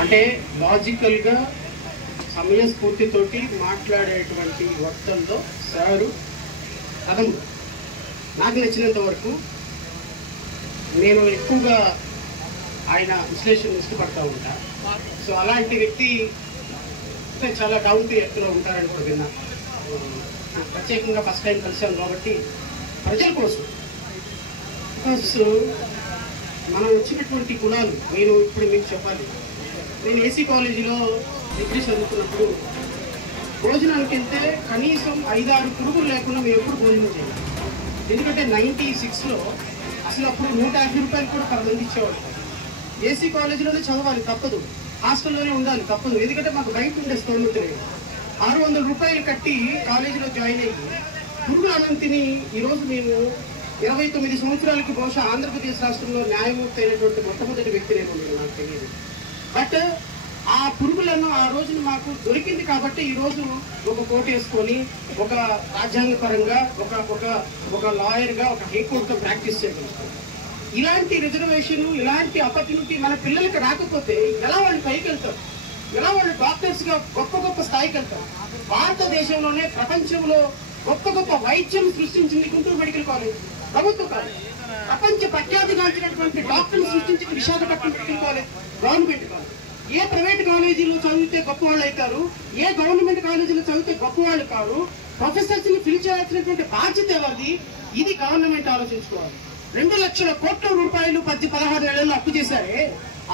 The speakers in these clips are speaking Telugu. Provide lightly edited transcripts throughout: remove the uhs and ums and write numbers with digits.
అంటే లాజికల్గా సమయస్ఫూర్తితోటి మాట్లాడేటువంటి వక్తల్లో సారు అదం నాకు నచ్చినంత వరకు నేను ఎక్కువగా ఆయన విశ్లేషణ ఇష్టపడతా ఉంటా. సో అలాంటి వ్యక్తి చాలా డౌన్ టు ఎర్త్లో ఉంటారని కూడా విన్నా. ప్రత్యేకంగా ఫస్ట్ టైం కలిసాం కాబట్టి ప్రజల కోసం బికాస్ మనం వచ్చినటువంటి గుణాలు నేను ఇప్పుడు మీకు చెప్పాలి. నేను ఏసీ కాలేజీలో డిగ్రీ చదువుతున్నప్పుడు భోజనానికి వెళ్తే కనీసం 5-6 పురుగులు లేకుండా మేము ఎప్పుడు భోజనం చేయాలి. ఎందుకంటే 96లో అసలు అప్పుడు 150 రూపాయలు కూడా పర్ మంది ఇచ్చేవాడు. ఏసీ కాలేజీలోనే చదవాలి తప్పదు, హాస్టల్లోనే ఉండాలి తప్పదు, ఎందుకంటే మాకు బయట ఉండే స్తోమత లేదు. 600 రూపాయలు కట్టి కాలేజీలో జాయిన్ అయ్యి పురుగులు అన్నం తిని ఈరోజు మేము 29 సంవత్సరాలకి బహుశా ఆంధ్రప్రదేశ్ రాష్ట్రంలో న్యాయమూర్తి అయినటువంటి మొట్టమొదటి వ్యక్తి నేను నాకు తెలియదు. బట్ ఆ పురుగులను ఆ రోజున మాకు దొరికింది కాబట్టి ఈరోజు ఒక కోర్టు వేసుకొని ఒక రాజ్యాంగపరంగా ఒక లాయర్గా ఒక హైకోర్టులో ప్రాక్టీస్ చేయగలుగుతాం. ఇలాంటి రిజర్వేషన్ ఇలాంటి ఆపర్చునిటీ మన పిల్లలకి రాకపోతే ఎలా వాళ్ళు పైకి వెళ్తారు, ఎలా వాళ్ళు డాక్టర్స్గా గొప్ప స్థాయికి వెళ్తారు. భారతదేశంలోనే ప్రపంచంలో గొప్ప వైద్యం సృష్టించింది గుంటూరు మెడికల్ కాలేజ్, ప్రభుత్వ కాలేజ్. ప్రపంచ ప్రఖ్యాతిగాంచినటువంటి డాక్టర్లు సృష్టించింది Visakhapatnam medical college, government college. ఏ ప్రైవేట్ కాలేజీలో చదివితే గొప్ప వాళ్ళు అవుతారు, ఏ గవర్నమెంట్ కాలేజీలో చదివితే గొప్ప వాళ్ళు కారు. ప్రొఫెసర్స్ ని ఫిల్ చేయాల్సినటువంటి బాధ్యత ఎవరిది? ఇది గవర్నమెంట్ ఆలోచించుకోవాలి. 2 లక్షల కోట్ల రూపాయలు 16 నెలల్లో అప్పు చేశారే,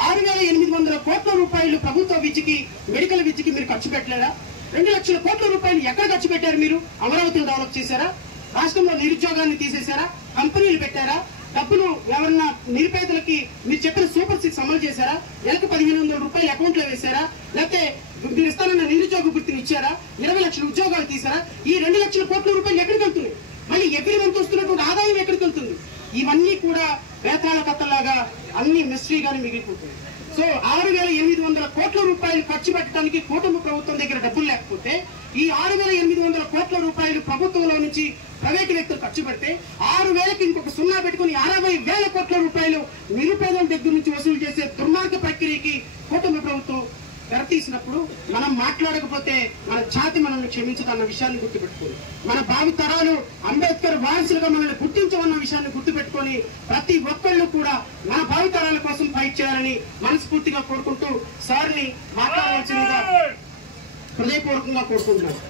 6,800 కోట్ల రూపాయలు ప్రభుత్వ విద్యకి మెడికల్ విద్యకి మీరు ఖర్చు పెట్టలేరా? 2 లక్షల కోట్ల రూపాయలు ఎక్కడ ఖర్చు పెట్టారు మీరు? అమరావతిని డెవలప్ చేశారా? రాష్ట్రంలో నిరుద్యోగాన్ని తీసేశారా? కంపెనీలు పెట్టారా? డబ్బులు ఎవరన్నా నిరుపేదలకి మీరు చెప్పిన సూపర్ 6 అమలు చేశారా? నెలకు 1,500 రూపాయలు అకౌంట్ లో వేశారా? లేకపోతే మీరు ఇస్తానన్న నిరుద్యోగ వృత్తిని ఇచ్చారా? 20 లక్షల ఉద్యోగాలు తీశారా? ఈ 2 లక్షల కోట్ల రూపాయలు ఎక్కడికి వెళ్తున్నాయి? మళ్ళీ ఎవ్రీ మంత్ వస్తున్నటువంటి ఆదాయం ఎక్కడికి వెళ్తుంది? ఇవన్నీ కూడా వేతాళ కథలాగా అన్ని మిస్టరీగానే మిగిలిపోతుంది. సో 6,800 కోట్ల రూపాయలు ఖర్చు పెట్టడానికి కూటమి ప్రభుత్వం దగ్గర డబ్బులు లేకపోతే ఈ 6,800 కోట్ల రూపాయలు ప్రభుత్వంలో నుంచి ప్రైవేటు వ్యక్తులు ఖర్చు పెడితే 6,000కి ఇంకొక 0 పెట్టుకుని 60,000 కోట్ల రూపాయలు నిరుపేదల దగ్గర నుంచి వసూలు చేసే దుర్మార్గ ప్రక్రియకి కూటమి ప్రభుత్వం తెరతీసినప్పుడు మనం మాట్లాడకపోతే మన జాతి మనల్ని క్షమించదన్న విషయాన్ని గుర్తుపెట్టుకోండి. మన భావి తరాలు అంబేద్కర్ వారసులుగా మనల్ని గుర్తించమన్న విషయాన్ని గుర్తుపెట్టుకొని ప్రతి ఒక్కళ్ళు కూడా మన భావి తరాల కోసం ఫైట్ చేయాలని మనస్ఫూర్తిగా కోరుకుంటూ సార్ని మాట్లాడవలసిందిగా హృదయపూర్వకంగా కోరుకుంటున్నాను.